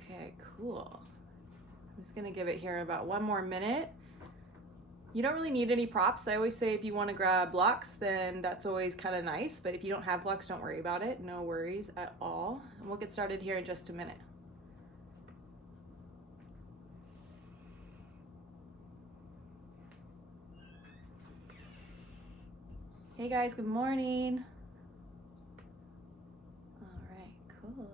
Okay, cool. I'm just gonna give it here about 1 more minute. You don't really need any props. I always say if you want to grab blocks, then that's always kind of nice. But if you don't have blocks, don't worry about it. No worries at all. And we'll get started here in just a minute. Hey guys, good morning. All right, cool.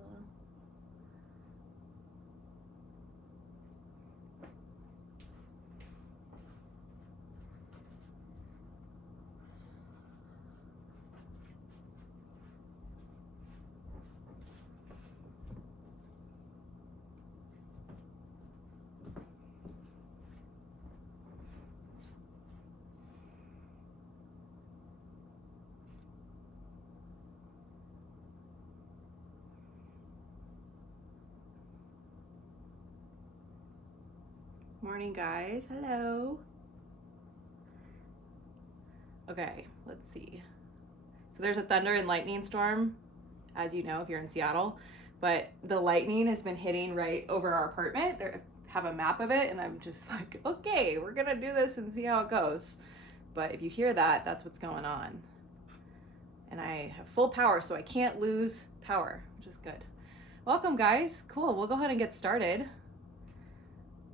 Morning, guys. Hello. Okay, let's see. So there's a thunder and lightning storm, as you know, if you're in Seattle. But the lightning has been hitting right over our apartment. They have a map of it, and I'm just like, okay, we're gonna do this and see how it goes. But if you hear that, that's what's going on. And I have full power, so I can't lose power, which is good. Welcome, guys. Cool. We'll go ahead and get started.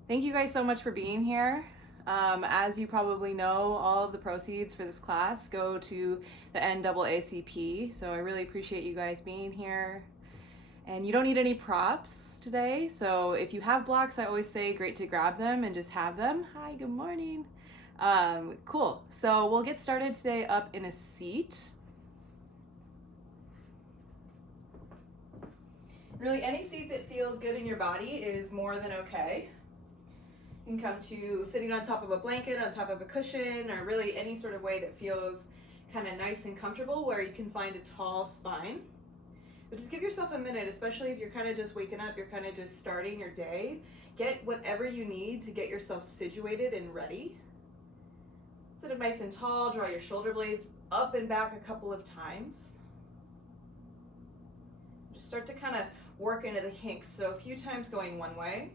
Thank you guys so much for being here. As you probably know, all of the proceeds for this class go to the NAACP, so I really appreciate you guys being here. And you don't need any props today, so if you have blocks, I always say great to grab them and just have them. Hi, good morning. Cool. So we'll get started today up in a seat. Really, any seat that feels good in your body is more than okay. You can come to sitting on top of a blanket, on top of a cushion, or really any sort of way that feels kind of nice and comfortable where you can find a tall spine. But just give yourself a minute, especially if you're kind of just waking up, you're kind of just starting your day. Get whatever you need to get yourself situated and ready. Sit up nice and tall, draw your shoulder blades up and back a couple of times. Just start to kind of work into the kinks. So a few times going one way,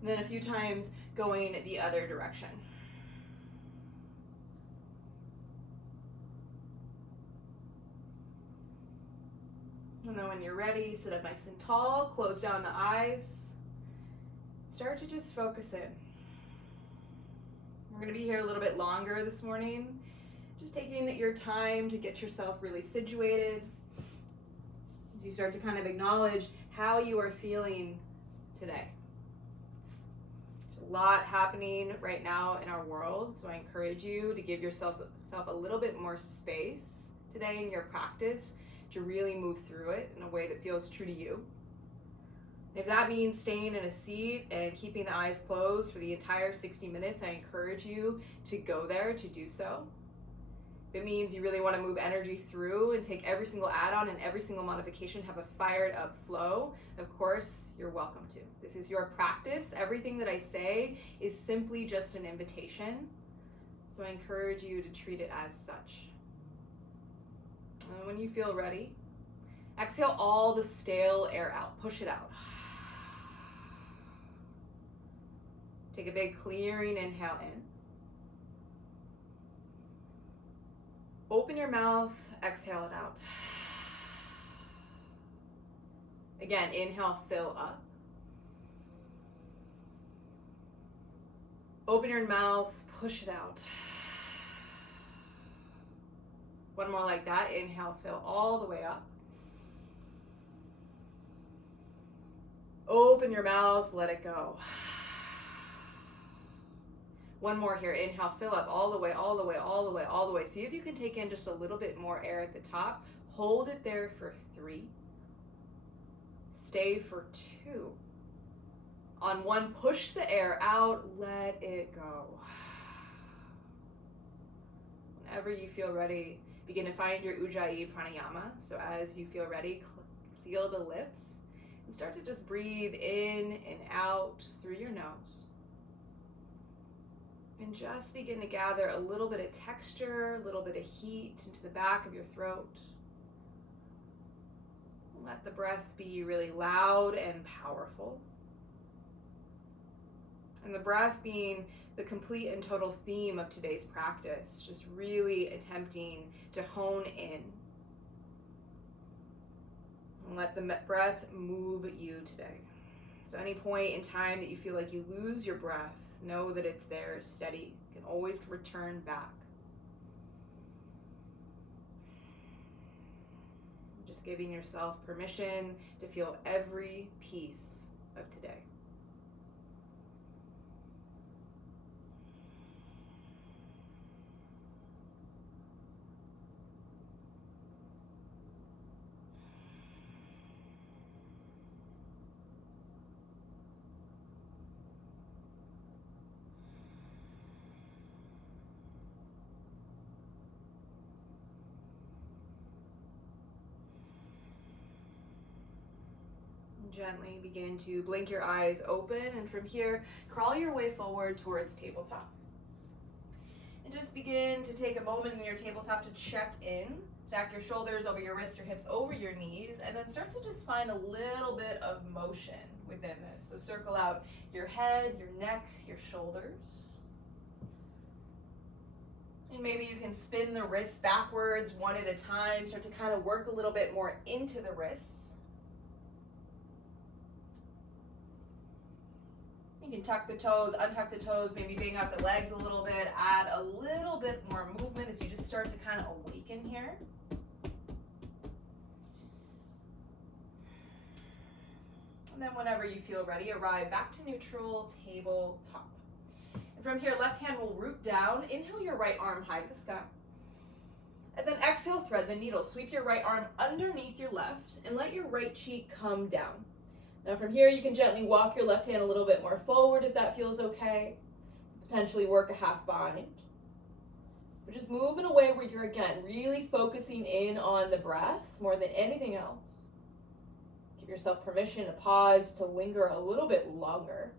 and then a few times going the other direction. And then when you're ready, sit up nice and tall, close down the eyes. Start to just focus in. We're gonna be here a little bit longer this morning. Just taking your time to get yourself really situated. As you start to kind of acknowledge how you are feeling today. A lot happening right now in our world, so I encourage you to give yourself a little bit more space today in your practice to really move through it in a way that feels true to you. If that means staying in a seat and keeping the eyes closed for the entire 60 minutes, I encourage you to go there to do so. If it means you really want to move energy through and take every single add-on and every single modification, have a fired up flow, of course, you're welcome to. This is your practice. Everything that I say is simply just an invitation. So I encourage you to treat it as such. And when you feel ready, exhale all the stale air out. Push it out. Take a big clearing inhale in. Open your mouth, exhale it out. Again, inhale, fill up. Open your mouth, push it out. One more like that. Inhale, fill all the way up. Open your mouth, let it go. One more here. Inhale, fill up all the way, all the way, all the way, all the way. See if you can take in just a little bit more air at the top. Hold it there for 3. Stay for 2. On 1, push the air out, let it go. Whenever you feel ready, begin to find your Ujjayi pranayama. So as you feel ready, seal the lips and start to just breathe in and out through your nose. And just begin to gather a little bit of texture, a little bit of heat into the back of your throat. Let the breath be really loud and powerful. And the breath being the complete and total theme of today's practice, just really attempting to hone in. And let the breath move you today. So any point in time that you feel like you lose your breath, know that it's there, steady. You can always return back. Just giving yourself permission to feel every piece of today. Gently begin to blink your eyes open, and from here, crawl your way forward towards tabletop. And just begin to take a moment in your tabletop to check in. Stack your shoulders over your wrists, your hips over your knees, and then start to just find a little bit of motion within this. So circle out your head, your neck, your shoulders. And maybe you can spin the wrists backwards one at a time, start to kind of work a little bit more into the wrists. You can tuck the toes, untuck the toes, maybe bring out the legs a little bit, add a little bit more movement as you just start to kind of awaken here. And then whenever you feel ready, arrive back to neutral, tabletop. And from here, left hand will root down. Inhale your right arm high to the sky. And then exhale, thread the needle. Sweep your right arm underneath your left and let your right cheek come down. Now from here, you can gently walk your left hand a little bit more forward if that feels okay. Potentially work a half bind. But just move in a way where you're, again, really focusing in on the breath more than anything else. Give yourself permission to pause, to linger a little bit longer.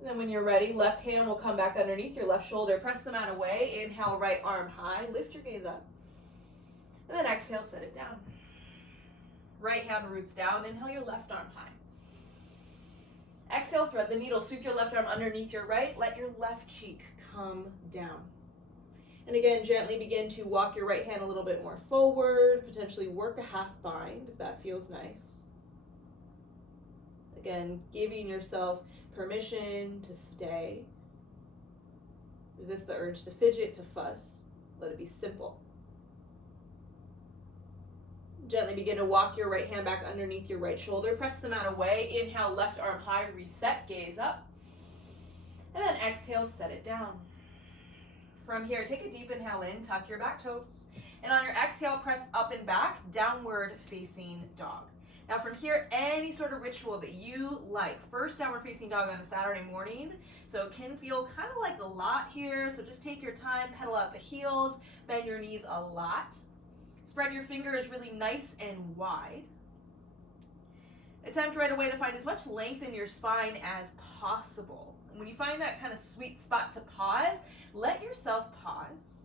And then when you're ready, left hand will come back underneath your left shoulder. Press the mat away. Inhale, right arm high. Lift your gaze up. And then exhale, set it down. Right hand roots down. Inhale your left arm high. Exhale, thread the needle. Sweep your left arm underneath your right. Let your left cheek come down. And again, gently begin to walk your right hand a little bit more forward. Potentially work a half bind if that feels nice. Again, giving yourself permission to stay. Resist the urge to fidget, to fuss. Let it be simple. Gently begin to walk your right hand back underneath your right shoulder. Press the mat away. Inhale, left arm high, reset, gaze up. And then exhale, set it down. From here, take a deep inhale in, tuck your back toes. And on your exhale, press up and back, downward facing dog. Now from here, any sort of ritual that you like. First downward facing dog on a Saturday morning. So it can feel kind of like a lot here. So just take your time, pedal out the heels, bend your knees a lot. Spread your fingers really nice and wide. Attempt right away to find as much length in your spine as possible. And when you find that kind of sweet spot to pause, let yourself pause.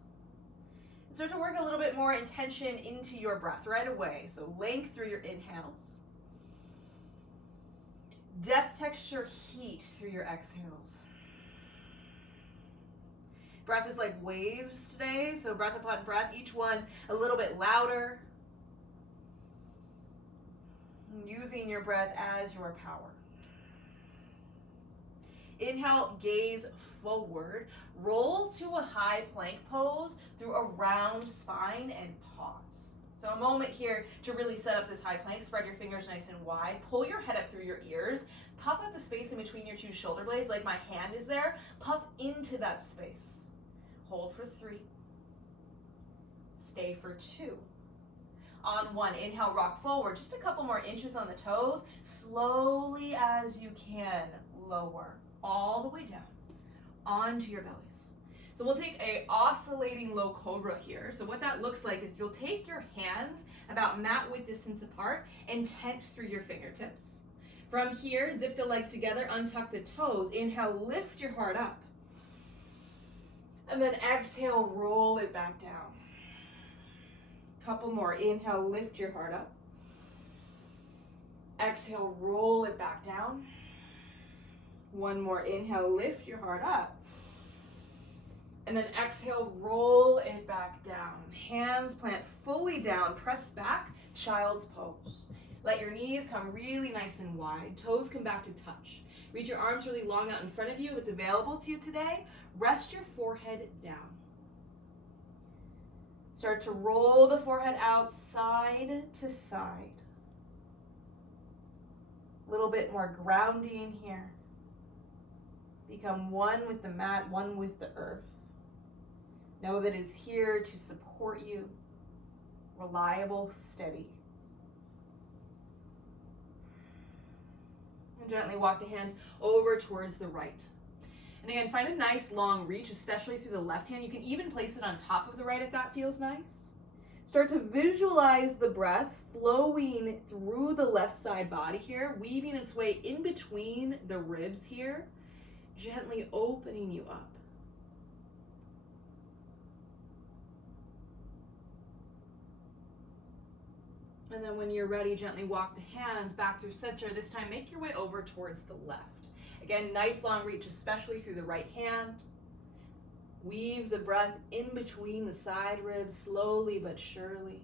And start to work a little bit more intention into your breath right away. So length through your inhales. Depth, texture, heat through your exhales. Breath is like waves today, so breath upon breath, each one a little bit louder. Using your breath as your power. Inhale, gaze forward. Roll to a high plank pose through a round spine and pause. So a moment here to really set up this high plank. Spread your fingers nice and wide. Pull your head up through your ears. Puff out the space in between your two shoulder blades like my hand is there. Puff into that space. Hold for 3. Stay for 2. On 1, inhale, rock forward. Just a couple more inches on the toes. Slowly as you can, lower all the way down onto your bellies. So we'll take a oscillating low cobra here. So what that looks like is you'll take your hands about mat width distance apart and tent through your fingertips. From here, zip the legs together, untuck the toes. Inhale, lift your heart up. And then exhale, roll it back down. Couple more. Inhale, lift your heart up. Exhale, roll it back down. One more. Inhale, lift your heart up. And then exhale, roll it back down. Hands plant fully down, press back, child's pose. Let your knees come really nice and wide. Toes come back to touch. Reach your arms really long out in front of you if it's available to you today. Rest your forehead down. Start to roll the forehead out side to side. A little bit more grounding here. Become one with the mat, one with the earth. Know that it is here to support you. Reliable, steady. And gently walk the hands over towards the right. And again, find a nice long reach, especially through the left hand. You can even place it on top of the right if that feels nice. Start to visualize the breath flowing through the left side body here, weaving its way in between the ribs here, gently opening you up. And then when you're ready, gently walk the hands back through center. This time, make your way over towards the left. Again, nice long reach, especially through the right hand. Weave the breath in between the side ribs, slowly but surely.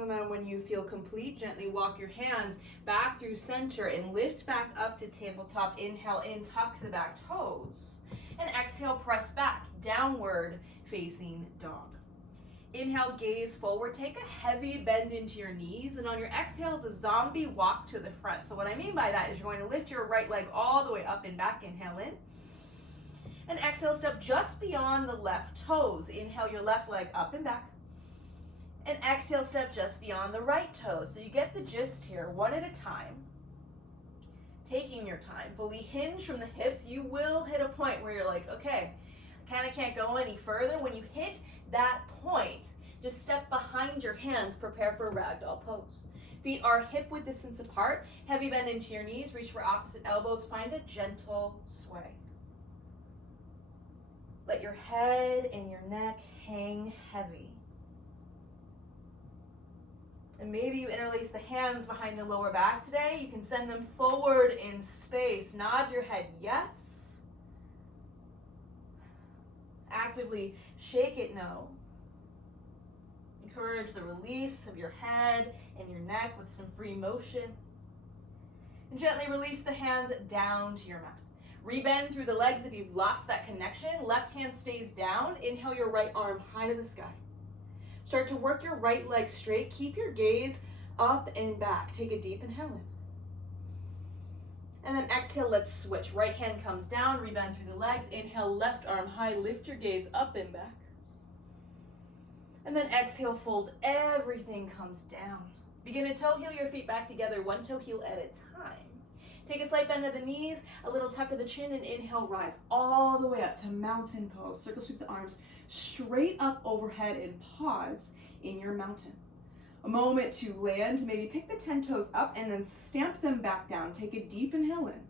And then when you feel complete, gently walk your hands back through center and lift back up to tabletop. Inhale in, tuck the back toes. And exhale, press back, downward facing dog. Inhale, gaze forward, take a heavy bend into your knees, and on your exhale is a zombie walk to the front. So what I mean by that is you're going to lift your right leg all the way up and back. Inhale in. And exhale, step just beyond the left toes. Inhale your left leg up and back. And exhale, step just beyond the right toes. So you get the gist here, one at a time. Taking your time, fully hinge from the hips. You will hit a point where you're like, okay, I kind of can't go any further. When you hit that point, just step behind your hands, prepare for ragdoll pose. Feet are hip width distance apart, heavy bend into your knees, reach for opposite elbows, find a gentle sway. Let your head and your neck hang heavy. And maybe you interlace the hands behind the lower back today. You can send them forward in space. Nod your head yes. Actively shake it no. Encourage the release of your head and your neck with some free motion. And gently release the hands down to your mat. Rebend through the legs if you've lost that connection. Left hand stays down. Inhale your right arm high to the sky. Start to work your right leg straight. Keep your gaze up and back. Take a deep inhale in. And then exhale, let's switch. Right hand comes down, rebend through the legs. Inhale, left arm high, lift your gaze up and back. And then exhale, fold, everything comes down. Begin to toe heel your feet back together, one toe heel at a time. Take a slight bend of the knees, a little tuck of the chin, and inhale, rise all the way up to mountain pose. Circle sweep the arms straight up overhead and pause in your mountain. A moment to land, maybe pick the 10 toes up and then stamp them back down. Take a deep inhale in.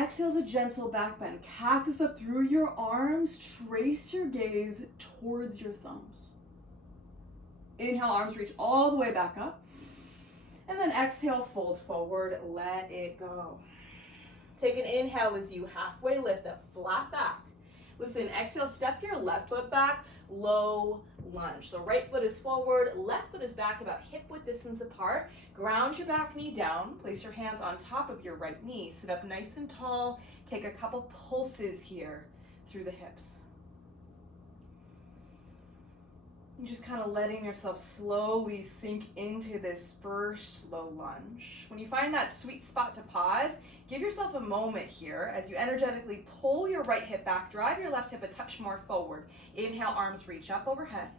Exhale is a gentle back bend. Cactus up through your arms. Trace your gaze towards your thumbs. Inhale, arms reach all the way back up. And then exhale, fold forward, let it go. Take an inhale as you halfway lift up, flat back. Listen, exhale, step your left foot back, low lunge. So right foot is forward, left foot is back about hip width distance apart. Ground your back knee down, place your hands on top of your right knee. Sit up nice and tall, take a couple pulses here through the hips. And just kind of letting yourself slowly sink into this first low lunge. When you find that sweet spot to pause, give yourself a moment here as you energetically pull your right hip back, drive your left hip a touch more forward. Inhale, arms reach up overhead.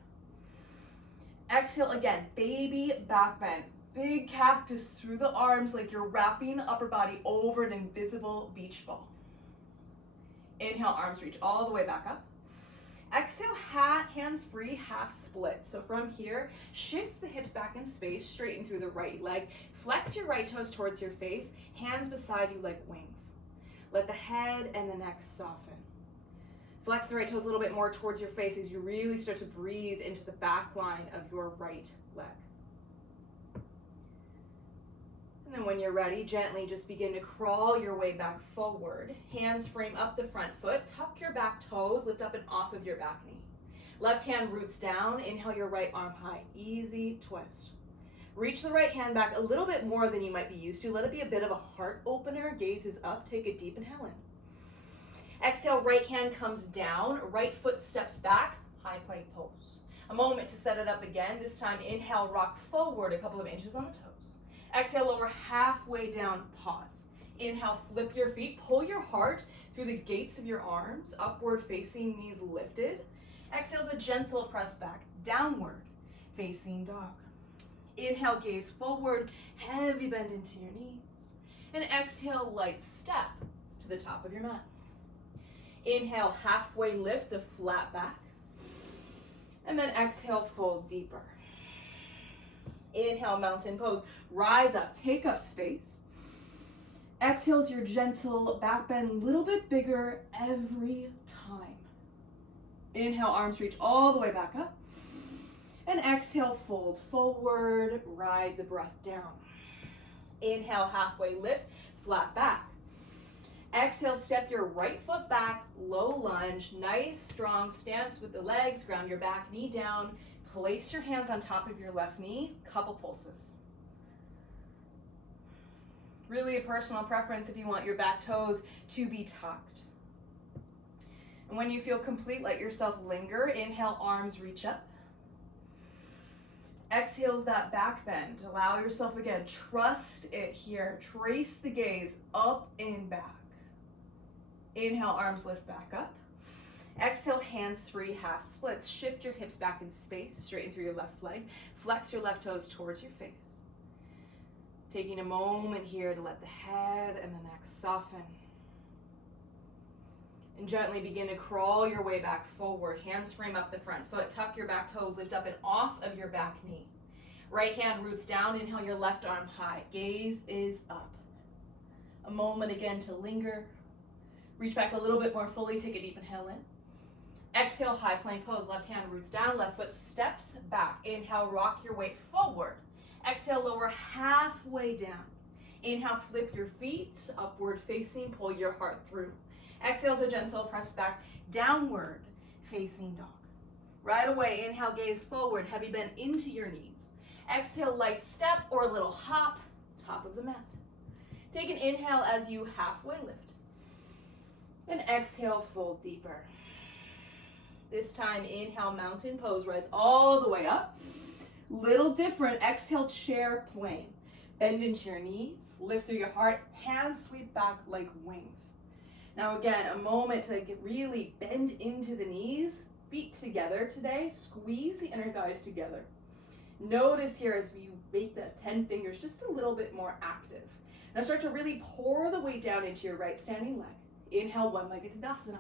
Exhale again, baby back bend. Big cactus through the arms like you're wrapping upper body over an invisible beach ball. Inhale, arms reach all the way back up. Exhale, hands free, half split. So from here, shift the hips back in space, straighten through the right leg. Flex your right toes towards your face, hands beside you like wings. Let the head and the neck soften. Flex the right toes a little bit more towards your face as you really start to breathe into the back line of your right leg. And then when you're ready, gently just begin to crawl your way back forward. Hands frame up the front foot, tuck your back toes, lift up and off of your back knee. Left hand roots down, inhale your right arm high, easy twist. Reach the right hand back a little bit more than you might be used to. Let it be a bit of a heart opener, gaze is up, take a deep inhale in. Exhale, right hand comes down, right foot steps back, high plank pose. A moment to set it up again. This time, inhale, rock forward a couple of inches on the toes. Exhale, lower halfway down, pause. Inhale, flip your feet, pull your heart through the gates of your arms, upward facing, knees lifted. Exhale is a gentle press back, downward facing dog. Inhale, gaze forward, heavy bend into your knees. And exhale, light step to the top of your mat. Inhale, halfway lift to flat back. And then exhale, fold deeper. Inhale, mountain pose. Rise up, take up space. Exhale is your gentle back bend, a little bit bigger every time. Inhale, arms reach all the way back up. And exhale, fold forward, ride the breath down. Inhale, halfway lift, flat back. Exhale, step your right foot back, low lunge, nice strong stance with the legs, ground your back knee down. Place your hands on top of your left knee, couple pulses. Really a personal preference if you want your back toes to be tucked. And when you feel complete, let yourself linger. Inhale, arms reach up. Exhale is that back bend. Allow yourself again, trust it here. Trace the gaze up and back. Inhale, arms lift back up. Exhale, hands free, half splits. Shift your hips back in space, straighten through your left leg. Flex your left toes towards your face. Taking a moment here to let the head and the neck soften. And gently begin to crawl your way back forward. Hands frame up the front foot. Tuck your back toes, lift up and off of your back knee. Right hand roots down. Inhale your left arm high. Gaze is up. A moment again to linger. Reach back a little bit more fully. Take a deep inhale in. Exhale, high plank pose. Left hand roots down. Left foot steps back. Inhale, rock your weight forward. Exhale, lower halfway down. Inhale, flip your feet. Upward facing. Pull your heart through. Exhale is a gentle press back, downward facing dog. Right away, inhale, gaze forward, heavy bend into your knees. Exhale, light step or a little hop, top of the mat. Take an inhale as you halfway lift. And exhale, fold deeper. This time, inhale, mountain pose, rise all the way up. Little different, exhale, chair plane. Bend into your knees, lift through your heart, hands sweep back like wings. Now again, a moment to really bend into the knees, feet together today, squeeze the inner thighs together. Notice here as you make the 10 fingers just a little bit more active. Now start to really pour the weight down into your right standing leg. Inhale, one-legged Tadasana.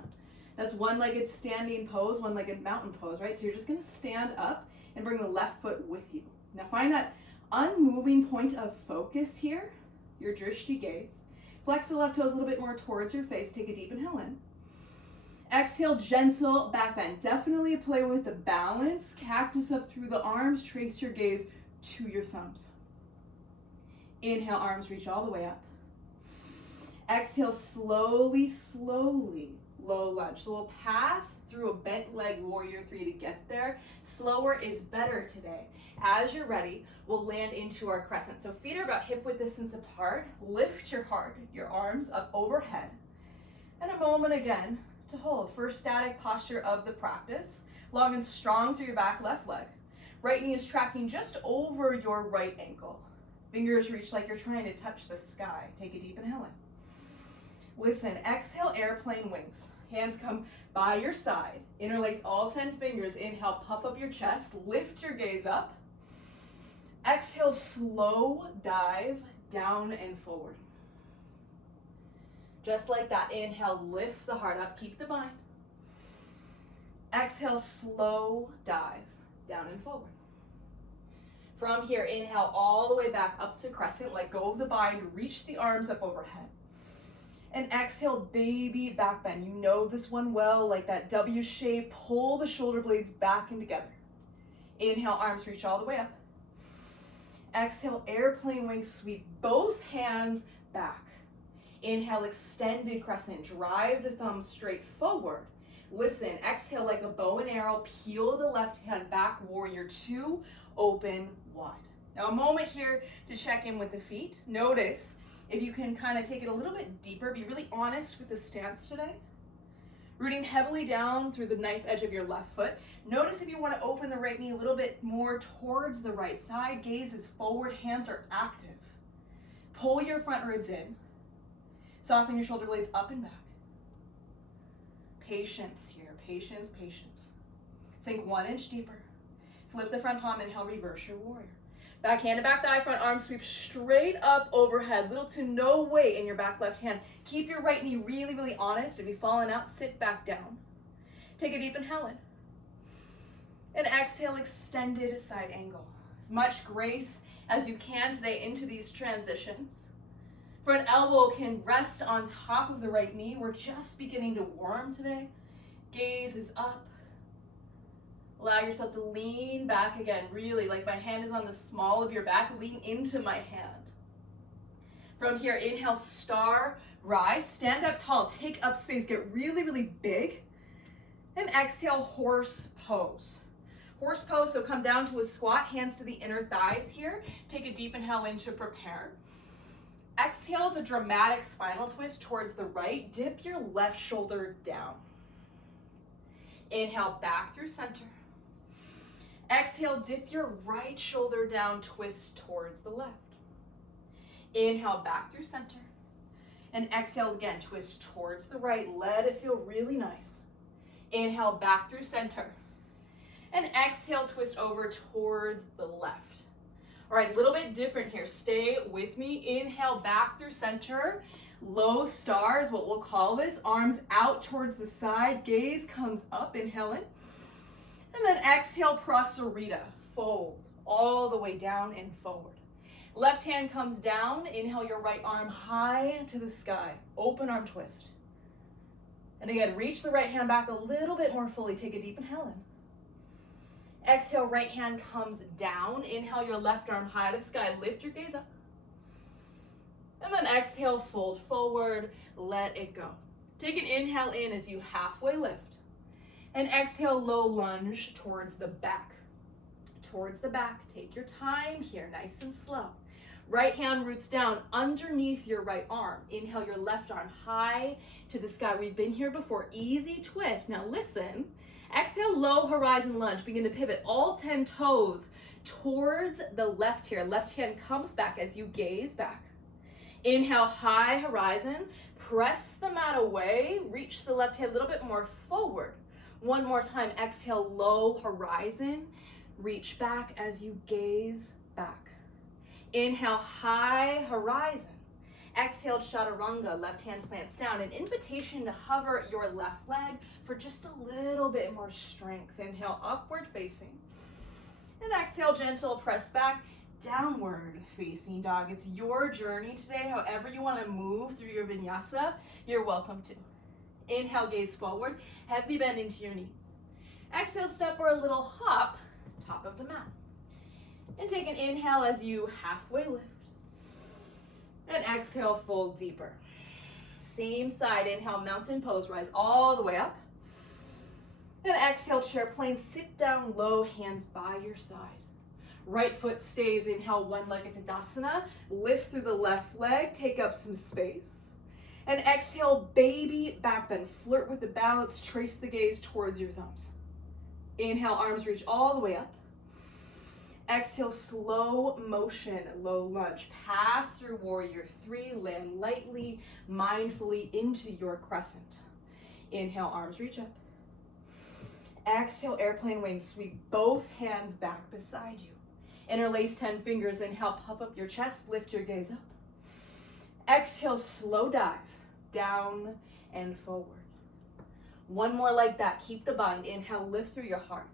That's one-legged standing pose, one-legged mountain pose, right? So you're just gonna stand up and bring the left foot with you. Now find that unmoving point of focus here, your drishti gaze. Flex the left toes a little bit more towards your face. Take a deep inhale in. Exhale, gentle back bend. Definitely play with the balance. Cactus up through the arms. Trace your gaze to your thumbs. Inhale, arms reach all the way up. Exhale, slowly, slowly, low lunge. So we'll pass through a bent leg warrior 3 to get there. Slower is better today. As you're ready, we'll land into our crescent. So feet are about hip width distance apart. Lift your heart, your arms up overhead. And a moment again to hold. First static posture of the practice. Long and strong through your back left leg. Right knee is tracking just over your right ankle. Fingers reach like you're trying to touch the sky. Take a deep inhale in. Listen, exhale, airplane wings. Hands come by your side. Interlace all 10 fingers. Inhale, puff up your chest. Lift your gaze up. Exhale, slow dive down and forward. Just like that. Inhale, lift the heart up. Keep the bind. Exhale, slow dive down and forward. From here, inhale all the way back up to crescent. Let go of the bind. Reach the arms up overhead. And exhale, baby back bend. You know this one well, like that W shape. Pull the shoulder blades back and together. Inhale, arms reach all the way up. Exhale, airplane wings, sweep both hands back. Inhale, extended crescent. Drive the thumbs straight forward. Listen, exhale like a bow and arrow. Peel the left hand back, warrior two, open wide. Now a moment here to check in with the feet. Notice if you can kind of take it a little bit deeper, be really honest with the stance today. Rooting heavily down through the knife edge of your left foot. Notice if you want to open the right knee a little bit more towards the right side. Gaze is forward, hands are active. Pull your front ribs in. Soften your shoulder blades up and back. Patience here, patience, patience. Sink 1 inch deeper. Flip the front palm, inhale, reverse your warrior. Back hand to back thigh, front arm sweep straight up overhead. Little to no weight in your back left hand. Keep your right knee really, really honest. If you've fallen out, sit back down. Take a deep inhale in. And exhale, extended side angle. As much grace as you can today into these transitions. Front elbow can rest on top of the right knee. We're just beginning to warm today. Gaze is up. Allow yourself to lean back again, really, like my hand is on the small of your back. Lean into my hand. From here, inhale, star, rise, stand up tall, take up space, get really, really big. And exhale, horse pose. Horse pose, so come down to a squat, hands to the inner thighs here. Take a deep inhale in to prepare. Exhale is a dramatic spinal twist towards the right. Dip your left shoulder down. Inhale, back through center. Exhale, dip your right shoulder down, twist towards the left. Inhale, back through center. And exhale again, twist towards the right. Let it feel really nice. Inhale, back through center. And exhale, twist over towards the left. All right, a little bit different here. Stay with me. Inhale, back through center. Low star is what we'll call this. Arms out towards the side. Gaze comes up. Inhale in. And then exhale, prasarita. Fold all the way down and forward. Left hand comes down. Inhale your right arm high to the sky. Open arm twist. And again, reach the right hand back a little bit more fully. Take a deep inhale in. Exhale, right hand comes down. Inhale your left arm high to the sky. Lift your gaze up. And then exhale, fold forward. Let it go. Take an inhale in as you halfway lift. And exhale, low lunge towards the back. Towards the back. Take your time here, nice and slow. Right hand roots down underneath your right arm. Inhale your left arm high to the sky. We've been here before. Easy twist. Now listen. Exhale, low horizon lunge. Begin to pivot all 10 toes towards the left here. Left hand comes back as you gaze back. Inhale, high horizon. Press the mat away. Reach the left hand a little bit more forward. One more time. Exhale, low horizon. Reach back as you gaze back. Inhale, high horizon. Exhale, chaturanga. Left hand plants down. An invitation to hover your left leg for just a little bit more strength. Inhale, upward facing. And exhale, gentle press back. Downward facing dog. It's your journey today. However you want to move through your vinyasa, you're welcome to. Inhale, gaze forward. Heavy bend into your knees. Exhale, step or a little hop, top of the mat. And take an inhale as you halfway lift. And exhale, fold deeper. Same side. Inhale, mountain pose. Rise all the way up. And exhale, chair plane. Sit down low, hands by your side. Right foot stays. Inhale, one-legged Tadasana. Lift through the left leg. Take up some space. And exhale, baby back bend. Flirt with the balance. Trace the gaze towards your thumbs. Inhale, arms reach all the way up. Exhale, slow motion, low lunge. Pass through warrior three. Land lightly, mindfully into your crescent. Inhale, arms reach up. Exhale, airplane wings. Sweep both hands back beside you. Interlace 10 fingers. Inhale, puff up your chest. Lift your gaze up. Exhale, slow dive. Down and forward. One more like that. Keep the bind. Inhale, lift through your heart.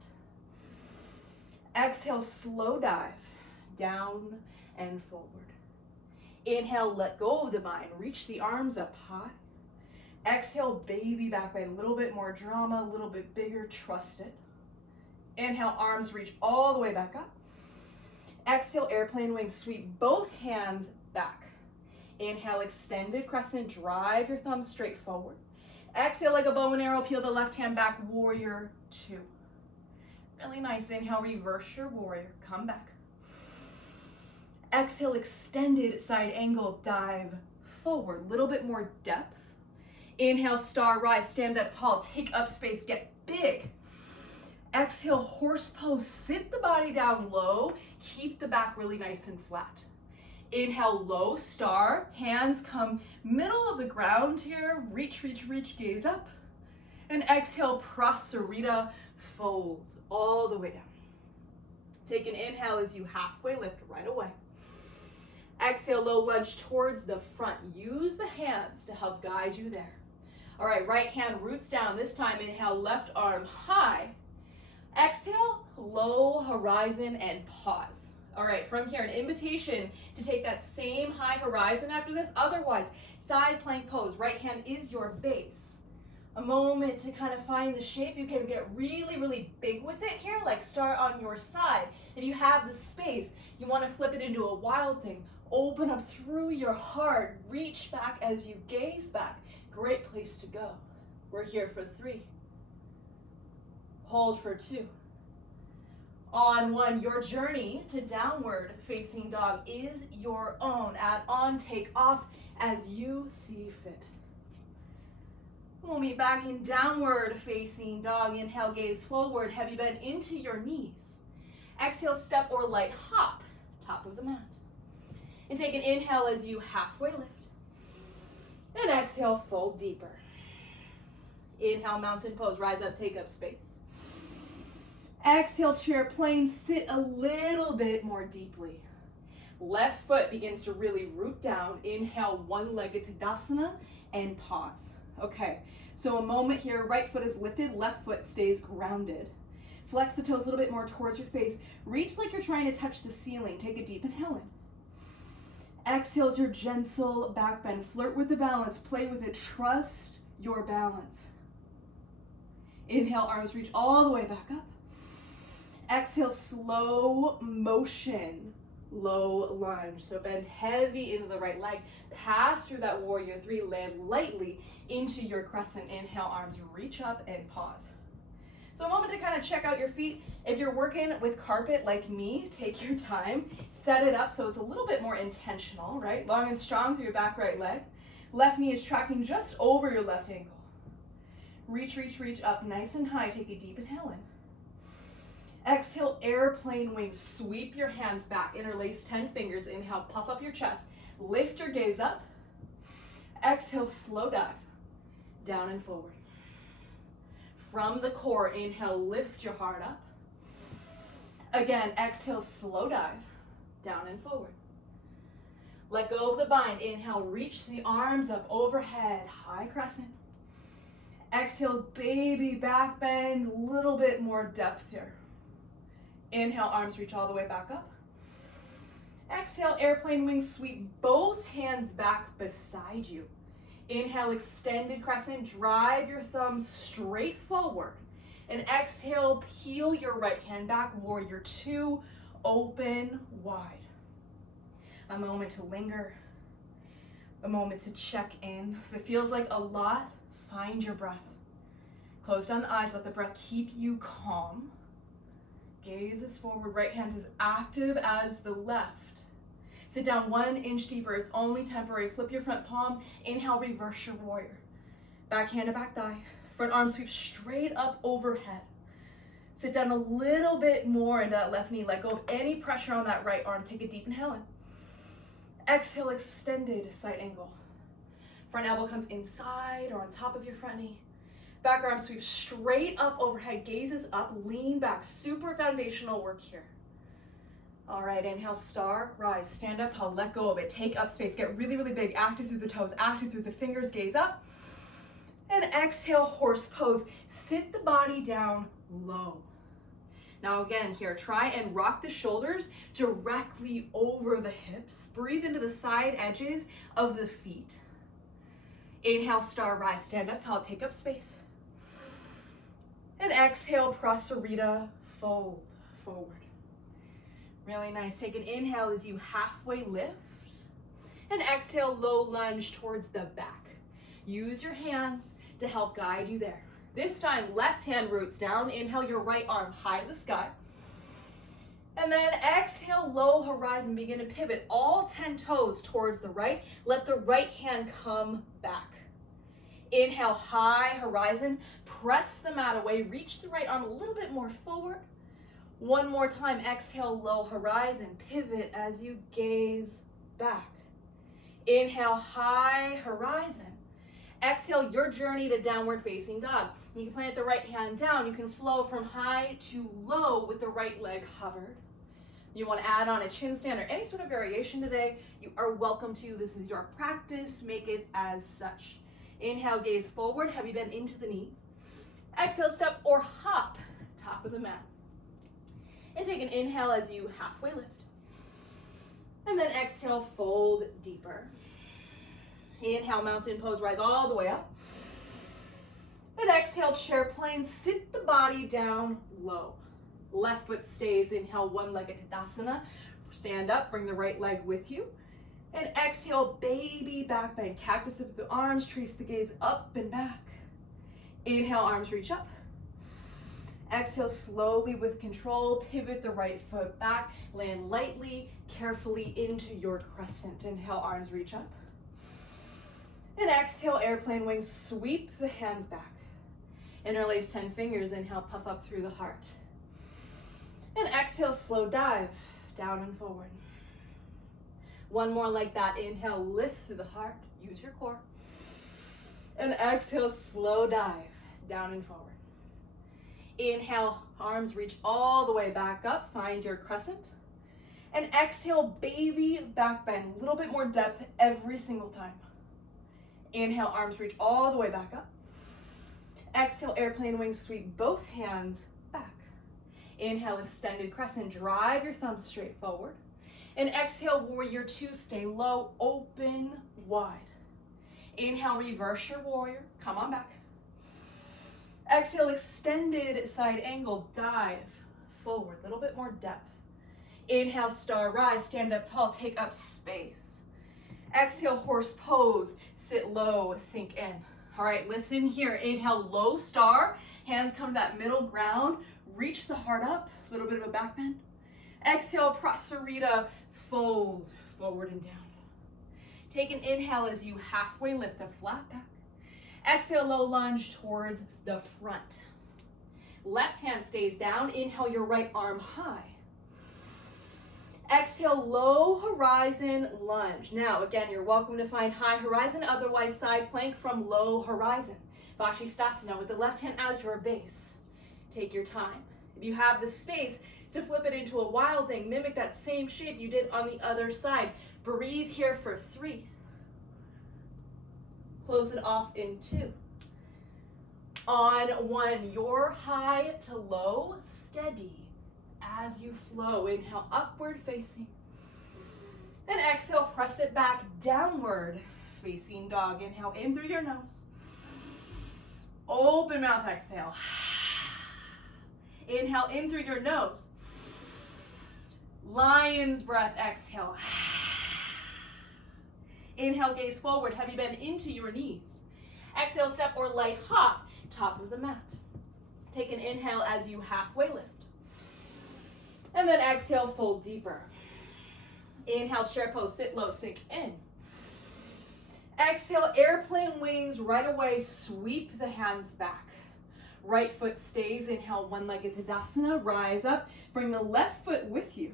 Exhale, slow dive. Down and forward. Inhale, let go of the bind. Reach the arms up high. Exhale, baby back bend, a little bit more drama, a little bit bigger, trust it. Inhale, arms reach all the way back up. Exhale, airplane wing, sweep both hands back. Inhale, extended crescent, drive your thumbs straight forward. Exhale, like a bow and arrow, peel the left hand back, warrior two. Really nice. Inhale, reverse your warrior, come back. Exhale, extended side angle, dive forward, a little bit more depth. Inhale, star rise, stand up tall, take up space, get big. Exhale, horse pose, sit the body down low, keep the back really nice and flat. Inhale, low star, hands come middle of the ground here, reach, reach, reach, gaze up. And exhale, prasarita, fold all the way down. Take an inhale as you halfway lift right away. Exhale, low lunge towards the front. Use the hands to help guide you there. All right, right hand roots down. This time, inhale, left arm high. Exhale, low horizon and pause. All right, from here, an invitation to take that same high horizon after this. Otherwise, side plank pose. Right hand is your base. A moment to kind of find the shape. You can get really, really big with it here, like start on your side. If you have the space, you want to flip it into a wild thing. Open up through your heart. Reach back as you gaze back. Great place to go. We're here for 3. Hold for 2. On 1, your journey to downward facing dog is your own. Add on, take off as you see fit. We'll meet back in downward facing dog. Inhale, gaze forward, heavy bend into your knees. Exhale, step or light hop, top of the mat. And take an inhale as you halfway lift. And exhale, fold deeper. Inhale, mountain pose, rise up, take up space. Exhale, chair plane, sit a little bit more deeply. Left foot begins to really root down. Inhale, one-legged Tadasana, and pause. Okay, so a moment here, right foot is lifted, left foot stays grounded. Flex the toes a little bit more towards your face. Reach like you're trying to touch the ceiling. Take a deep inhale in. Exhale as your gentle back bend. Flirt with the balance, play with it, trust your balance. Inhale, arms reach all the way back up. Exhale, slow motion, low lunge. So bend heavy into the right leg. Pass through that warrior 3, land lightly into your crescent. Inhale, arms reach up and pause. So a moment to kind of check out your feet. If you're working with carpet like me, take your time. Set it up so it's a little bit more intentional, right? Long and strong through your back right leg. Left knee is tracking just over your left ankle. Reach, reach, reach up nice and high. Take a deep inhale in. Exhale, airplane wings. Sweep your hands back. Interlace 10 fingers. Inhale, puff up your chest. Lift your gaze up. Exhale, slow dive. Down and forward. From the core, inhale, lift your heart up. Again, exhale, slow dive, down and forward. Let go of the bind. Inhale, reach the arms up overhead, high crescent. Exhale, baby back bend, little bit more depth here. Inhale, arms reach all the way back up. Exhale, airplane wings, sweep both hands back beside you. Inhale, extended crescent, drive your thumbs straight forward. And exhale, peel your right hand back, warrior 2, open wide. A moment to linger, a moment to check in. If it feels like a lot, find your breath. Close down the eyes, let the breath keep you calm. Gaze is forward, right hand is active as the left. Sit down 1 inch deeper, it's only temporary. Flip your front palm, inhale, reverse your warrior. Back hand to back thigh, front arm sweep straight up overhead. Sit down a little bit more into that left knee, let go of any pressure on that right arm. Take a deep inhale in. Exhale, extended side angle. Front elbow comes inside or on top of your front knee. Back arm sweep straight up overhead, gazes up, lean back. Super foundational work here. All right, inhale, star, rise, stand up tall, let go of it, take up space, get really, really big, active through the toes, active through the fingers, gaze up. And exhale, horse pose, sit the body down low. Now again, here, try and rock the shoulders directly over the hips. Breathe into the side edges of the feet. Inhale, star rise, stand up tall, take up space. And exhale, prasarita, fold forward. Really nice. Take an inhale as you halfway lift. And exhale, low lunge towards the back. Use your hands to help guide you there. This time, left hand roots down. Inhale, your right arm high to the sky. And then exhale, low horizon. Begin to pivot all 10 toes towards the right. Let the right hand come back. Inhale, high horizon. Press the mat away. Reach the right arm a little bit more forward. One more time. Exhale, low horizon. Pivot as you gaze back. Inhale, high horizon. Exhale, your journey to downward facing dog. You can plant the right hand down. You can flow from high to low with the right leg hovered. You want to add on a chin stand or any sort of variation today, you are welcome to. This is your practice. Make it as such. Inhale, gaze forward. Have you bent into the knees? Exhale, step or hop, top of the mat. And take an inhale as you halfway lift. And then exhale, fold deeper. Inhale, mountain pose, rise all the way up. And exhale, chair plane, sit the body down low. Left foot stays, inhale, one-legged Tadasana. Stand up, bring the right leg with you. And exhale, baby back bend. Cactus up the arms, trace the gaze up and back. Inhale, arms reach up. Exhale, slowly with control, pivot the right foot back. Land lightly, carefully into your crescent. Inhale, arms reach up. And exhale, airplane wings, sweep the hands back. Interlace 10 fingers, inhale, puff up through the heart. And exhale, slow dive, down and forward. One more like that. Inhale, lift through the heart, use your core. And exhale, slow dive, down and forward. Inhale, arms reach all the way back up, find your crescent. And exhale, baby back bend, a little bit more depth every single time. Inhale, arms reach all the way back up. Exhale, airplane wings, sweep both hands back. Inhale, extended crescent, drive your thumbs straight forward. And exhale, warrior two, stay low, open wide. Inhale, reverse your warrior, come on back. Exhale, extended side angle, dive forward, a little bit more depth. Inhale, star rise, stand up tall, take up space. Exhale, horse pose, sit low, sink in. All right, listen here. Inhale, low star, hands come to that middle ground, reach the heart up, a little bit of a back bend. Exhale, prasarita, fold forward and down. Take an inhale as you halfway lift up, flat back. Exhale, low lunge towards the front. Left hand stays down. Inhale, your right arm high. Exhale, low horizon lunge. Now, again, you're welcome to find high horizon, otherwise side plank from low horizon. Vashisthasana with the left hand as your base. Take your time. If you have the space to flip it into a wild thing, mimic that same shape you did on the other side. Breathe here for 3. Close it off in 2. On 1, your high to low, steady as you flow. Inhale, upward facing. And exhale, press it back, downward facing dog. Inhale, in through your nose. Open mouth, exhale. Inhale, in through your nose. Lion's breath, exhale. Inhale, gaze forward, heavy bend into your knees. Exhale, step or light hop, top of the mat. Take an inhale as you halfway lift. And then exhale, fold deeper. Inhale, chair pose, sit low, sink in. Exhale, airplane wings, right away, sweep the hands back. Right foot stays, inhale, one-legged Tadasana, rise up, bring the left foot with you.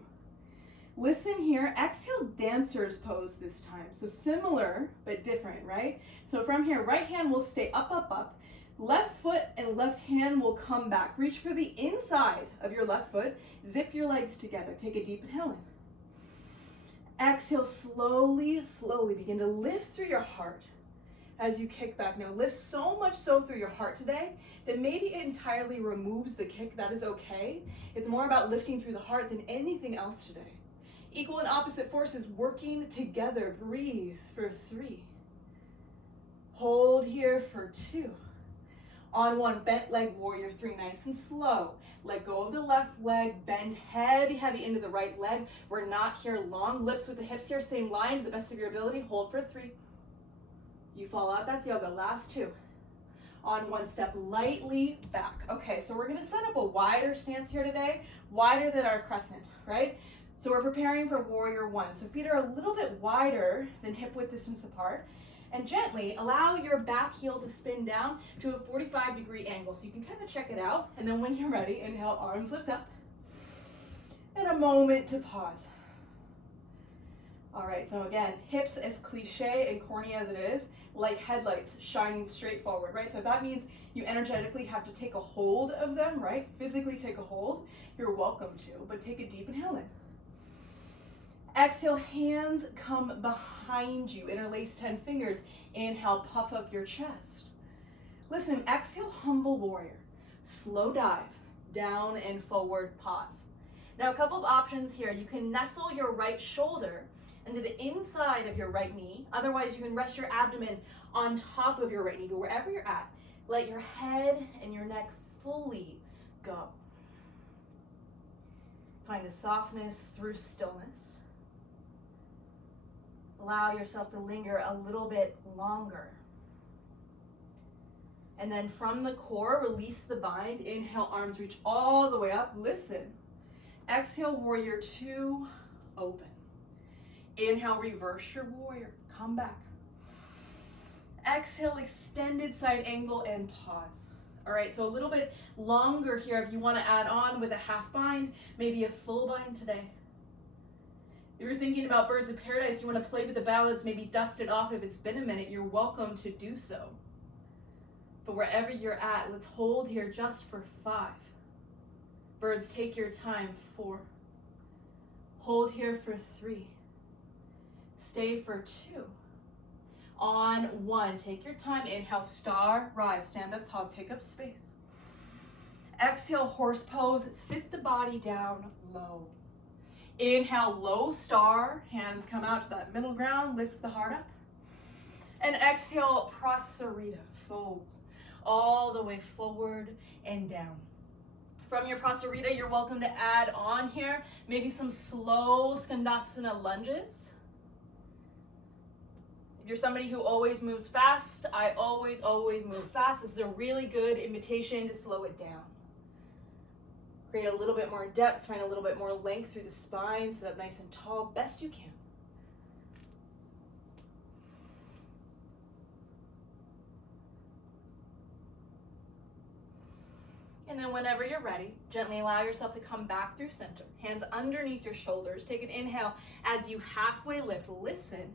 Listen here, exhale, dancer's pose this time. So similar, but different, right? So from here, right hand will stay up, up, up. Left foot and left hand will come back. Reach for the inside of your left foot. Zip your legs together. Take a deep inhale in. Exhale, slowly, slowly begin to lift through your heart as you kick back. Now lift so much so through your heart today that maybe it entirely removes the kick. That is okay. It's more about lifting through the heart than anything else today. Equal and opposite forces working together. Breathe for 3. Hold here for 2. On 1, bent leg warrior 3, nice and slow. Let go of the left leg, bend heavy, heavy into the right leg. We're not here long. Lips with the hips here, same line to the best of your ability. Hold for 3. You fall out, that's yoga. Last 2. On 1, step lightly back. Okay, so we're gonna set up a wider stance here today, wider than our crescent, right? So we're preparing for warrior 1. So feet are a little bit wider than hip width distance apart. And gently allow your back heel to spin down to a 45-degree angle. So you can kind of check it out. And then when you're ready, inhale, arms lift up. And a moment to pause. All right, so again, hips as cliche and corny as it is, like headlights shining straight forward, right? So if that means you energetically have to take a hold of them, right? Physically take a hold, you're welcome to, but take a deep inhale in. Exhale, hands come behind you, interlace 10 fingers. Inhale, puff up your chest. Listen, exhale, humble warrior. Slow dive, down and forward, pause. Now a couple of options here. You can nestle your right shoulder into the inside of your right knee. Otherwise, you can rest your abdomen on top of your right knee. But wherever you're at, let your head and your neck fully go. Find a softness through stillness. Allow yourself to linger a little bit longer. And then from the core, release the bind. Inhale, arms reach all the way up. Listen. Exhale, warrior 2, open. Inhale, reverse your warrior. Come back. Exhale, extended side angle and pause. All right, so a little bit longer here if you want to add on with a half bind, maybe a full bind today. If you're thinking about birds of paradise, you want to play with the ballads, maybe dust it off if it's been a minute, you're welcome to do so. But wherever you're at, let's hold here just for 5. Birds, take your time. 4. Hold here for 3. Stay for 2. On 1, take your time. Inhale, star, rise, stand up tall, take up space. Exhale, horse pose, sit the body down low. Inhale, low star, hands come out to that middle ground, lift the heart up. And exhale, prasarita, fold all the way forward and down. From your prasarita, you're welcome to add on here, maybe some slow skandasana lunges. If you're somebody who always moves fast, I always move fast. This is a really good invitation to slow it down. Create a little bit more depth, find a little bit more length through the spine, sit up nice and tall, best you can. And then whenever you're ready, gently allow yourself to come back through center. Hands underneath your shoulders. Take an inhale as you halfway lift. Listen.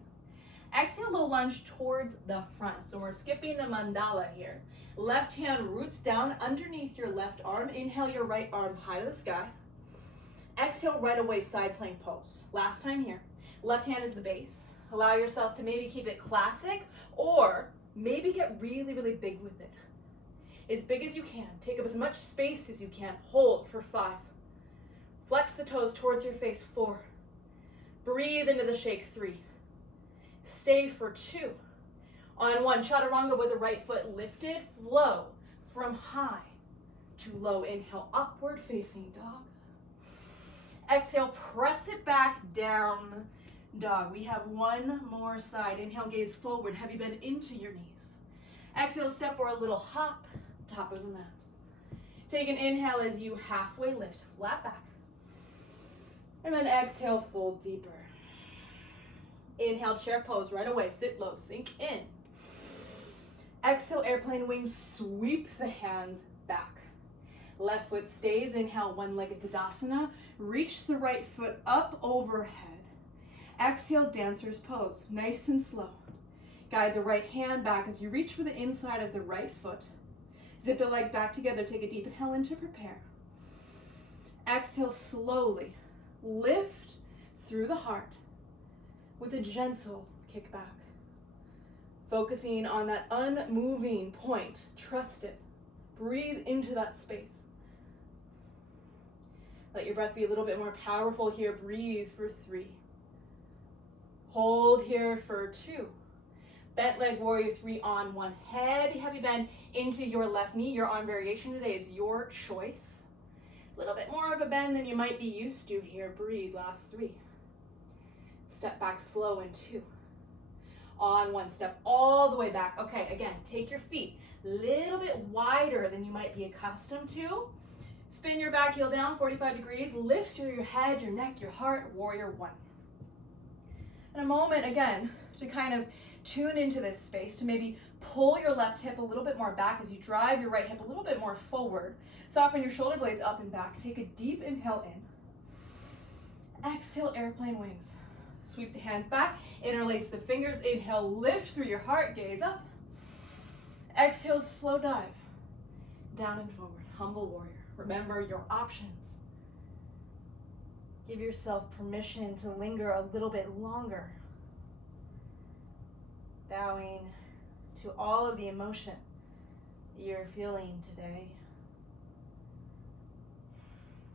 Exhale, low lunge towards the front. So we're skipping the mandala here. Left hand roots down underneath your left arm. Inhale your right arm high to the sky. Exhale, right away, side plank pose. Last time here. Left hand is the base. Allow yourself to maybe keep it classic or maybe get really, really big with it. As big as you can. Take up as much space as you can. Hold for 5. Flex the toes towards your face. 4. Breathe into the shake. 3. Stay for 2. On 1, chaturanga with the right foot lifted. Flow from high to low. Inhale, upward facing dog. Exhale, press it back, down dog. We have one more side. Inhale, gaze forward, heavy bend into your knees. Exhale, step or a little hop, top of the mat. Take an inhale as you halfway lift, flat back. And then exhale, fold deeper. Inhale, chair pose right away. Sit low, sink in. Exhale, airplane wings, sweep the hands back. Left foot stays. Inhale, one-legged Tadasana. Reach the right foot up overhead. Exhale, dancer's pose. Nice and slow. Guide the right hand back as you reach for the inside of the right foot. Zip the legs back together. Take a deep inhale in to prepare. Exhale slowly. Lift through the heart with a gentle kick back. Focusing on that unmoving point. Trust it. Breathe into that space. Let your breath be a little bit more powerful here. Breathe for 3. Hold here for 2. Bent leg warrior 3 on one. Heavy, heavy bend into your left knee. Your arm variation today is your choice. A little bit more of a bend than you might be used to here. Breathe, last 3. Step back slow in 2. On 1, step all the way back. Okay, again, take your feet a little bit wider than you might be accustomed to. Spin your back heel down 45 degrees. Lift through your head, your neck, your heart. Warrior 1. In a moment, again, to kind of tune into this space, to maybe pull your left hip a little bit more back as you drive your right hip a little bit more forward. Soften your shoulder blades up and back. Take a deep inhale in. Exhale, airplane wings. Sweep the hands back, interlace the fingers. Inhale, lift through your heart, gaze up. Exhale, slow dive. Down and forward, humble warrior. Remember your options. Give yourself permission to linger a little bit longer. Bowing to all of the emotion you're feeling today.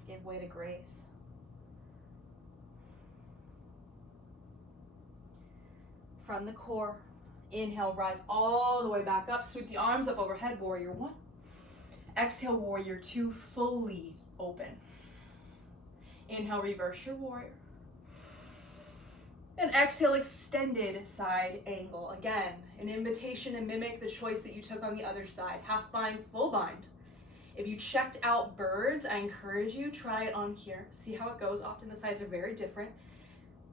Give way to grace. From the core, inhale, rise all the way back up. Sweep the arms up overhead, warrior 1. Exhale, warrior 2, fully open. Inhale, reverse your warrior. And exhale, extended side angle. Again, an invitation to mimic the choice that you took on the other side. Half bind, full bind. If you checked out birds, I encourage you, try it on here. See how it goes. Often the sides are very different.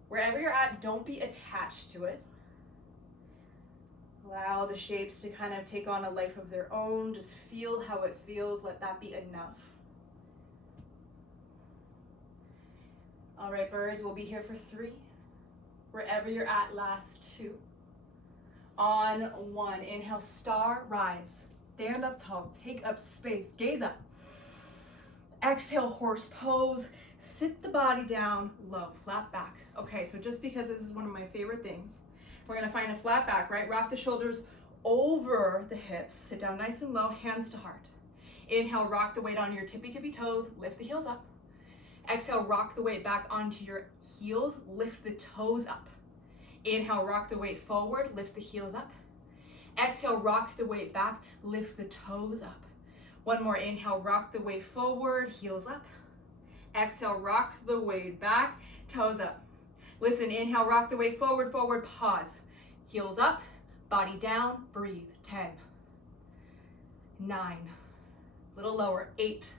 Wherever you're at, don't be attached to it. Allow the shapes to kind of take on a life of their own. Just feel how it feels. Let that be enough. All right, birds, we'll be here for 3. Wherever you're at, last 2. On 1, inhale, star, rise. Stand up tall, take up space, gaze up. Exhale, horse pose. Sit the body down low, flat back. Okay, so just because this is one of my favorite things, we're gonna find a flat back, right? Rock the shoulders over the hips. Sit down nice and low, hands to heart. Inhale, rock the weight onto your tippy toes, lift the heels up. Exhale, rock the weight back onto your heels, lift the toes up. Inhale, rock the weight forward, lift the heels up. Exhale, rock the weight back, lift the toes up. One more, inhale, rock the weight forward, heels up. Exhale, rock the weight back, toes up. Listen, inhale, rock the weight forward, pause. Heels up, body down, breathe. 10, 9, little lower, 8,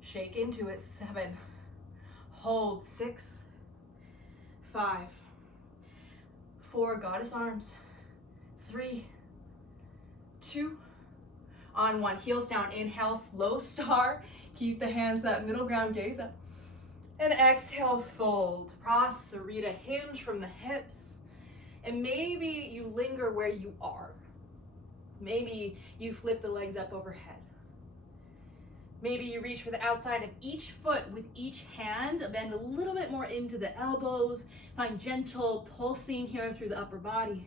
shake into it, 7, hold, 6, 5, 4, goddess arms, 3, 2, on 1, heels down, inhale, slow star, keep the hands that middle ground, gaze up. And exhale, fold. Prasarita, hinge from the hips. And maybe you linger where you are. Maybe you flip the legs up overhead. Maybe you reach for the outside of each foot with each hand. Bend a little bit more into the elbows. Find gentle pulsing here through the upper body.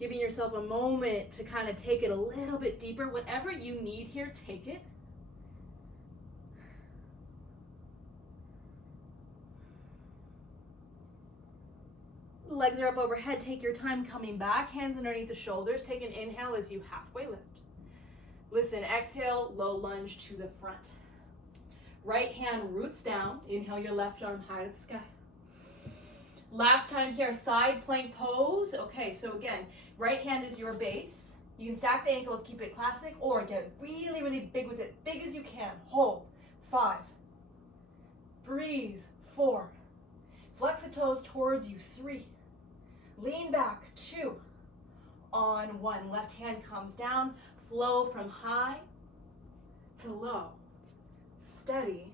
Giving yourself a moment to kind of take it a little bit deeper. Whatever you need here, take it. Legs are up overhead. Take your time coming back. Hands underneath the shoulders. Take an inhale as you halfway lift. Listen, exhale, low lunge to the front. Right hand roots down. Inhale your left arm high to the sky. Last time here, side plank pose. Okay, so again, right hand is your base. You can stack the ankles, keep it classic, or get really, really big with it. Big as you can. Hold. 5. Breathe. 4. Flex the toes towards you. 3. Lean back. 2. On 1. Left hand comes down. Flow from high to low. Steady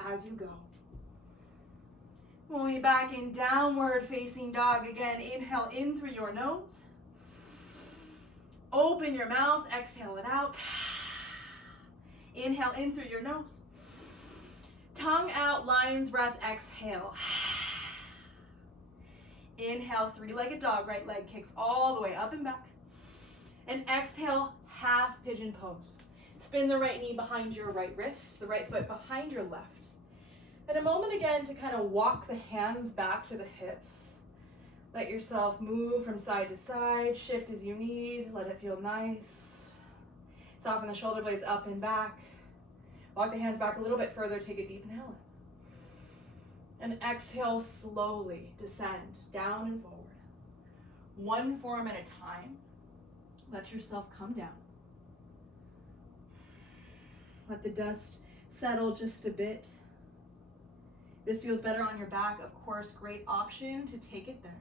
as you go. Moving back in downward facing dog. Again, inhale in through your nose. Open your mouth. Exhale it out. Inhale in through your nose. Tongue out, lion's breath. Exhale. Inhale, 3-legged dog. Right leg kicks all the way up and back. And exhale, half pigeon pose. Spin the right knee behind your right wrist, the right foot behind your left. And a moment again to kind of walk the hands back to the hips. Let yourself move from side to side, shift as you need, let it feel nice. Soften the shoulder blades up and back. Walk the hands back a little bit further, take a deep inhale in. And exhale, slowly descend down and forward. One form at a time. Let yourself come down. Let the dust settle just a bit. This feels better on your back, of course, great option to take it there.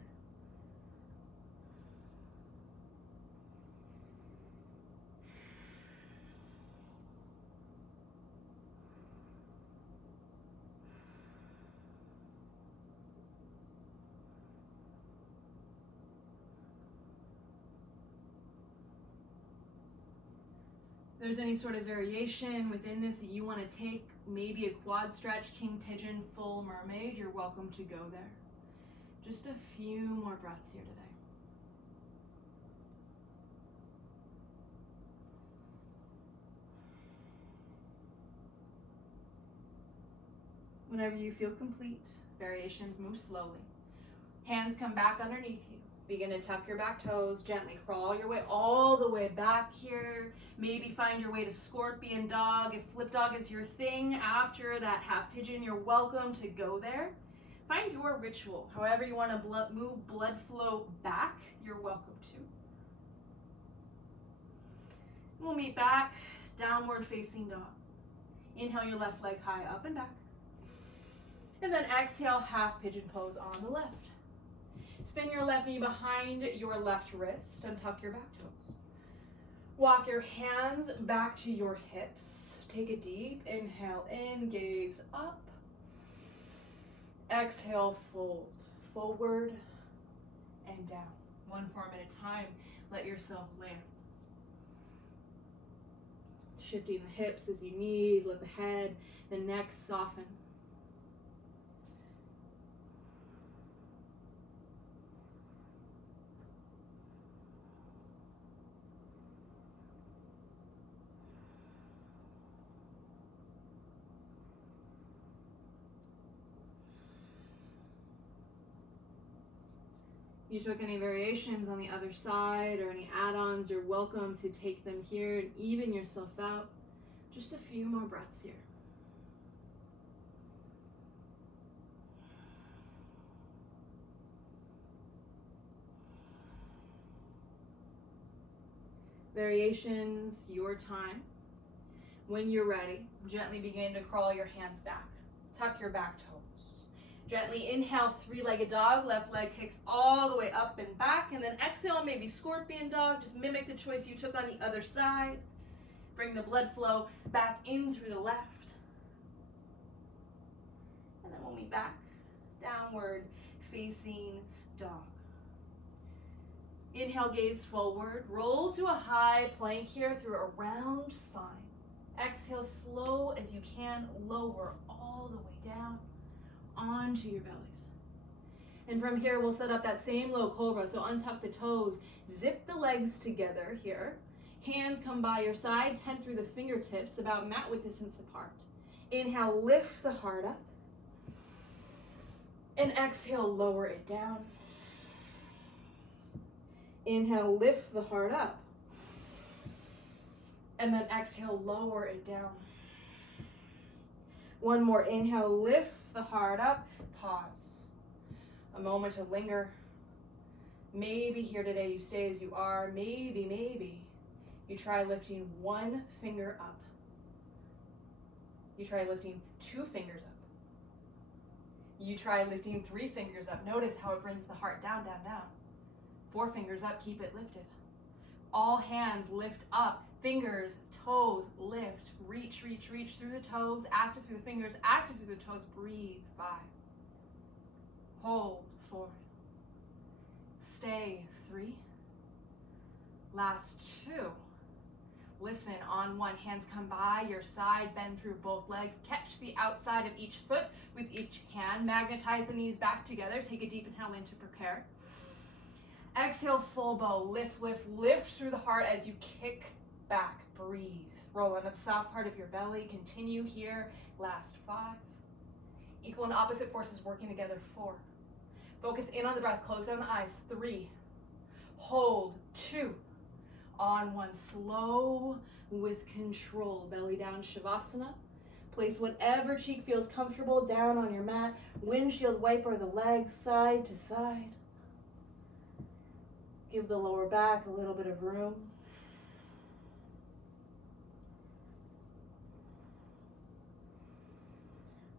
If there's any sort of variation within this that you want to take, maybe a quad stretch, king pigeon, full mermaid, you're welcome to go there. Just a few more breaths here today. Whenever you feel complete, variations move slowly. Hands come back underneath you. Begin to tuck your back toes, gently crawl your way all the way back here. Maybe find your way to scorpion dog. If flip dog is your thing after that half pigeon, you're welcome to go there. Find your ritual. However you want to move blood flow back, you're welcome to. We'll meet back, downward facing dog. Inhale your left leg high up and back. And then exhale, half pigeon pose on the left. Spin your left knee behind your left wrist and tuck your back toes. Walk your hands back to your hips. Take a deep inhale in, gaze up. Exhale, fold forward and down. One form at a time. Let yourself land. Shifting the hips as you need. Let the head, the neck soften. You took any variations on the other side or any add-ons, you're welcome to take them here and even yourself out. Just a few more breaths here. Variations, your time. When you're ready, gently begin to crawl your hands back. Tuck your back toes. Gently inhale, three-legged dog. Left leg kicks all the way up and back. And then exhale, maybe scorpion dog. Just mimic the choice you took on the other side. Bring the blood flow back in through the left. And then we'll meet back. Downward facing dog. Inhale, gaze forward. Roll to a high plank here through a round spine. Exhale, slow as you can. Lower all the way down onto your bellies. And from here, we'll set up that same low cobra. So untuck the toes, zip the legs together here. Hands come by your side, tent through the fingertips, about mat width distance apart. Inhale, lift the heart up. And exhale, lower it down. Inhale, lift the heart up. And then exhale, lower it down. One more inhale, lift the heart up, pause. A moment to linger. Maybe here today you stay as you are. Maybe you try lifting one finger up. You try lifting 2 fingers up. You try lifting 3 fingers up. Notice how it brings the heart down, down, down. 4 fingers up, keep it lifted. All hands lift up. Fingers, toes, lift, reach, reach, reach through the toes, active through the fingers, active through the toes, breathe, 5. Hold, 4. Stay, 3. Last 2. Listen, on 1, hands come by your side, bend through both legs, catch the outside of each foot with each hand, magnetize the knees back together, take a deep inhale in to prepare. Exhale, full bow, lift, lift, lift through the heart as you kick back, breathe. Roll onto the soft part of your belly. Continue here. Last 5. Equal and opposite forces working together. 4. Focus in on the breath. Close down the eyes. 3. Hold. 2. On 1. Slow with control. Belly down, Shavasana. Place whatever cheek feels comfortable down on your mat. Windshield wiper the legs side to side. Give the lower back a little bit of room.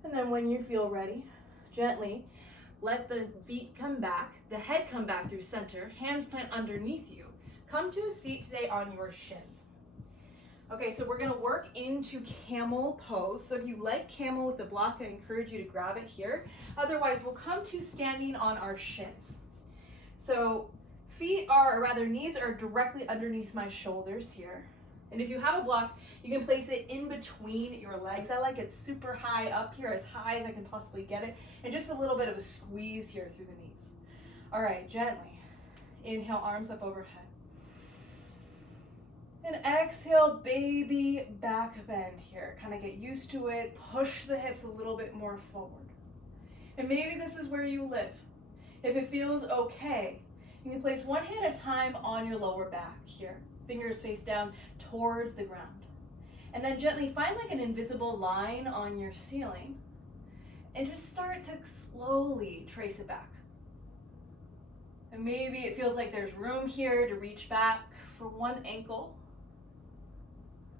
And then when you feel ready, gently let the feet come back, the head come back through center, hands plant underneath you. Come to a seat today on your shins. Okay, so we're gonna work into camel pose. So if you like camel with the block, I encourage you to grab it here. Otherwise, we'll come to standing on our shins. So feet are, or rather knees are directly underneath my shoulders here. And if you have a block, you can place it in between your legs. I like it super high up here, as high as I can possibly get it. And just a little bit of a squeeze here through the knees. All right, gently. Inhale, arms up overhead. And exhale, baby back bend here. Kind of get used to it. Push the hips a little bit more forward. And maybe this is where you live. If it feels okay, you can place one hand at a time on your lower back here. Fingers face down towards the ground. And then gently find like an invisible line on your ceiling and just start to slowly trace it back. And maybe it feels like there's room here to reach back for one ankle.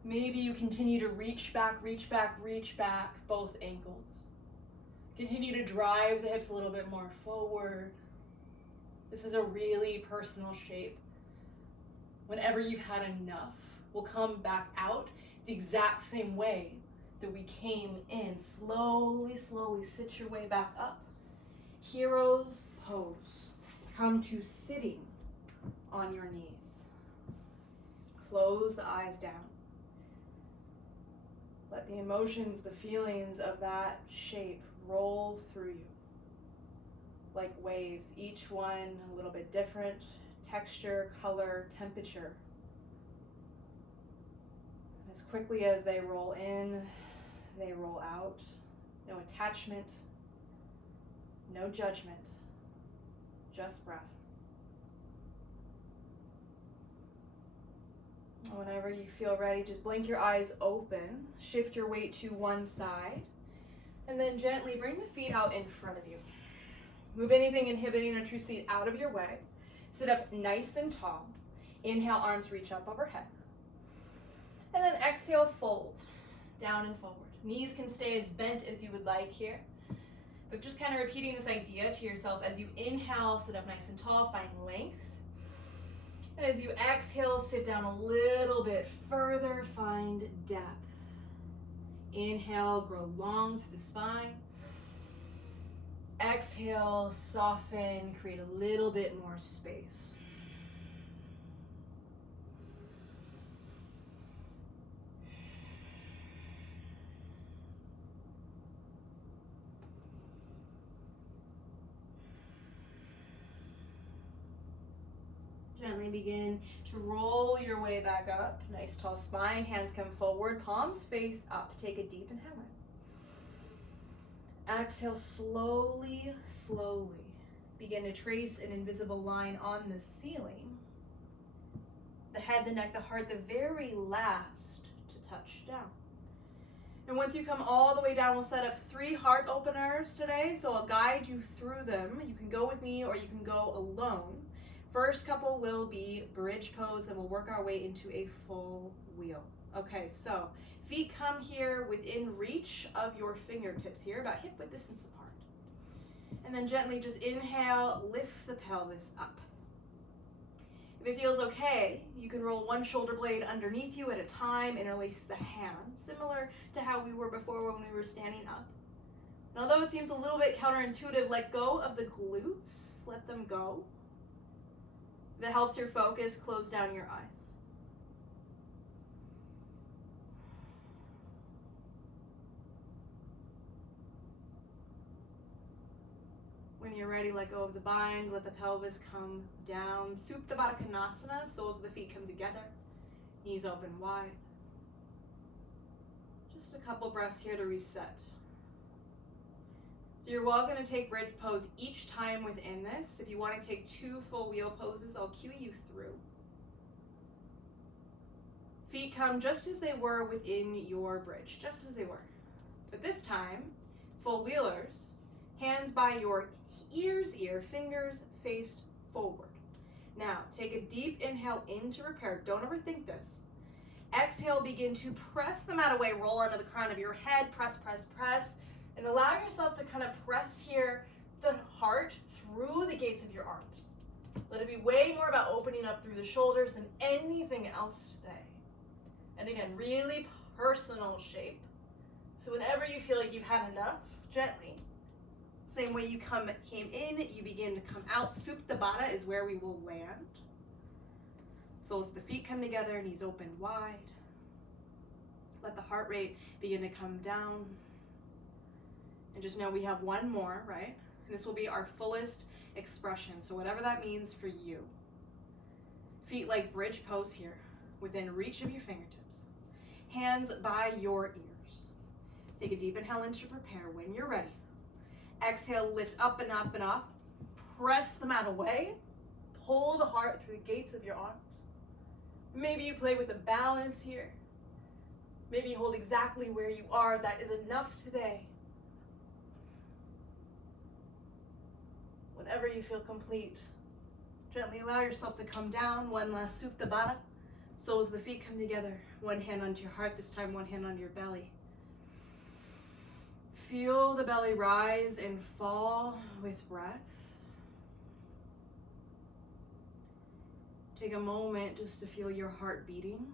Maybe you continue to reach back, both ankles. Continue to drive the hips a little bit more forward. This is a really personal shape. Whenever you've had enough, we'll come back out the exact same way that we came in. Slowly, slowly sit your way back up. Hero's pose. Come to sitting on your knees. Close the eyes down. Let the emotions, the feelings of that shape roll through you like waves, each one a little bit different. Texture, color, temperature. As quickly as they roll in, they roll out. No attachment, no judgment, just breath. Whenever you feel ready, just blink your eyes open, shift your weight to one side, and then gently bring the feet out in front of you. Move anything inhibiting a true seat out of your way. Sit up nice and tall. Inhale, arms reach up overhead. And then exhale, fold down and forward. Knees can stay as bent as you would like here. But just kind of repeating this idea to yourself as you inhale, sit up nice and tall, find length. And as you exhale, sit down a little bit further, find depth. Inhale, grow long through the spine. Exhale, soften, create a little bit more space. Gently begin to roll your way back up. Nice tall spine, hands come forward, palms face up. Take a deep inhale in. Exhale, slowly, slowly. Begin to trace an invisible line on the ceiling. The head, the neck, the heart, the very last to touch down. And once you come all the way down, we'll set up 3 heart openers today. So I'll guide you through them. You can go with me or you can go alone. First couple will be bridge pose, then we'll work our way into a full wheel. Okay, so feet come here within reach of your fingertips here, about hip width distance apart. And then gently just inhale, lift the pelvis up. If it feels okay, you can roll one shoulder blade underneath you at a time, interlace the hands, similar to how we were before when we were standing up. And although it seems a little bit counterintuitive, let go of the glutes, let them go. If it helps your focus, close down your eyes. When you're ready, let go of the bind, let the pelvis come down. Supta Baddha Konasana, soles of the feet come together, knees open wide. Just a couple breaths here to reset. So you're welcome to take bridge pose each time within this. If you want to take 2 full wheel poses, I'll cue you through. Feet come just as they were within your bridge, just as they were. But this time, full wheelers, hands by your ears, fingers faced forward. Now, take a deep inhale in to repair. Don't overthink this. Exhale, begin to press the mat away, roll onto the crown of your head, press, press, press, and allow yourself to kind of press here the heart through the gates of your arms. Let it be way more about opening up through the shoulders than anything else today. And again, really personal shape. So whenever you feel like you've had enough, gently, same way you came in, you begin to come out. Supta Baddha is where we will land. Soles of the feet come together, knees open wide. Let the heart rate begin to come down. And just know we have one more, right? And this will be our fullest expression. So whatever that means for you. Feet like bridge pose here, within reach of your fingertips. Hands by your ears. Take a deep inhale in to prepare. When you're ready, exhale, lift up and up and up. Press the mat away. Pull the heart through the gates of your arms. Maybe you play with a balance here. Maybe you hold exactly where you are. That is enough today. Whenever you feel complete, gently allow yourself to come down. One last Supta Baddha. Soles of the feet come together. One hand onto your heart, this time one hand onto your belly. Feel the belly rise and fall with breath. Take a moment just to feel your heart beating.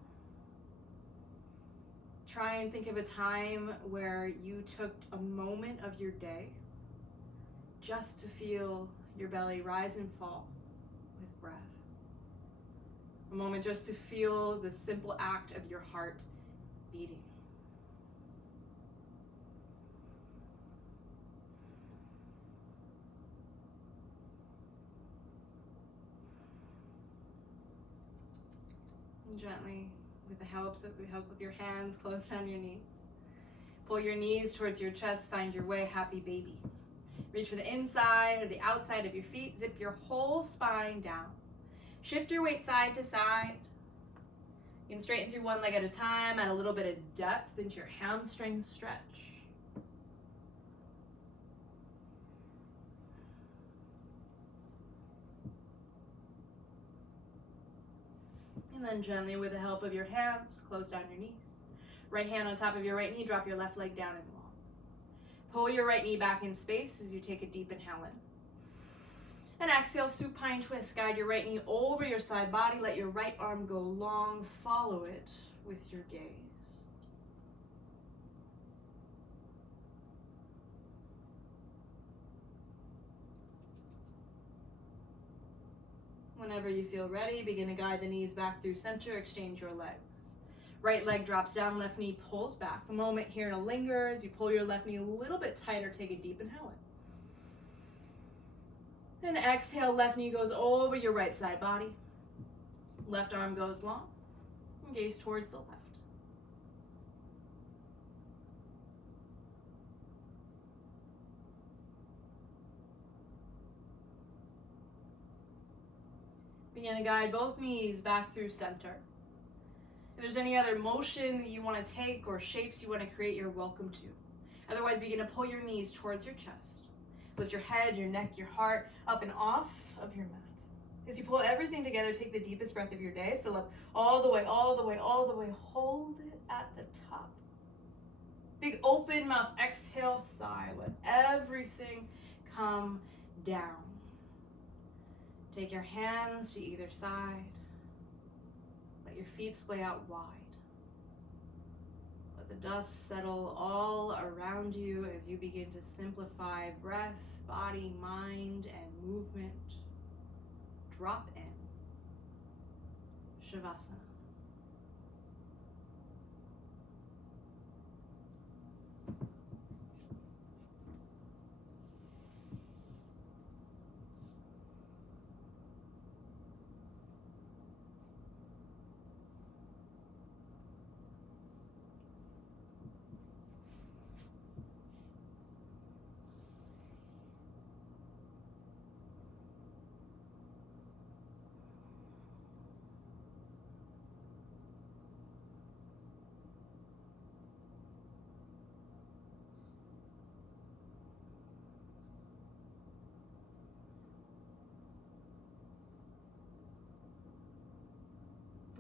Try and think of a time where you took a moment of your day just to feel your belly rise and fall with breath. A moment just to feel the simple act of your heart beating. And gently, with the help of your hands, close down your knees. Pull your knees towards your chest, find your way, happy baby. Reach for the inside or the outside of your feet, zip your whole spine down. Shift your weight side to side. You can straighten through one leg at a time, add a little bit of depth into your hamstring stretch. And then gently, with the help of your hands, close down your knees. Right hand on top of your right knee, drop your left leg down and long. Pull your right knee back in space as you take a deep inhale in. And exhale, supine twist. Guide your right knee over your side body. Let your right arm go long. Follow it with your gaze. Whenever you feel ready, begin to guide the knees back through center. Exchange your legs. Right leg drops down, left knee pulls back. A moment here to linger as you pull your left knee a little bit tighter. Take a deep inhale in. And exhale, left knee goes over your right side body. Left arm goes long. And gaze towards the left. Begin to guide both knees back through center. If there's any other motion that you want to take or shapes you want to create, you're welcome to. Otherwise, begin to pull your knees towards your chest. Lift your head, your neck, your heart up and off of your mat. As you pull everything together, take the deepest breath of your day. Fill up all the way, all the way, all the way. Hold it at the top. Big open mouth, exhale, sigh. Let everything come down. Take your hands to either side. Let your feet splay out wide. Let the dust settle all around you as you begin to simplify breath, body, mind, and movement. Drop in. Shavasana.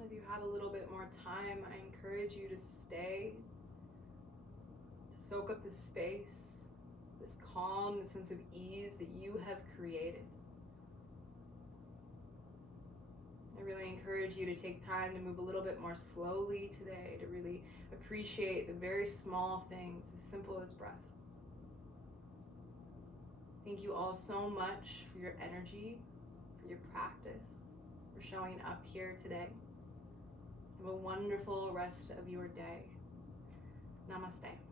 If you have a little bit more time, I encourage you to stay, to soak up this space, this calm, this sense of ease that you have created. I really encourage you to take time to move a little bit more slowly today, to really appreciate the very small things, as simple as breath. Thank you all so much for your energy, for your practice, for showing up here today. Have a wonderful rest of your day. Namaste.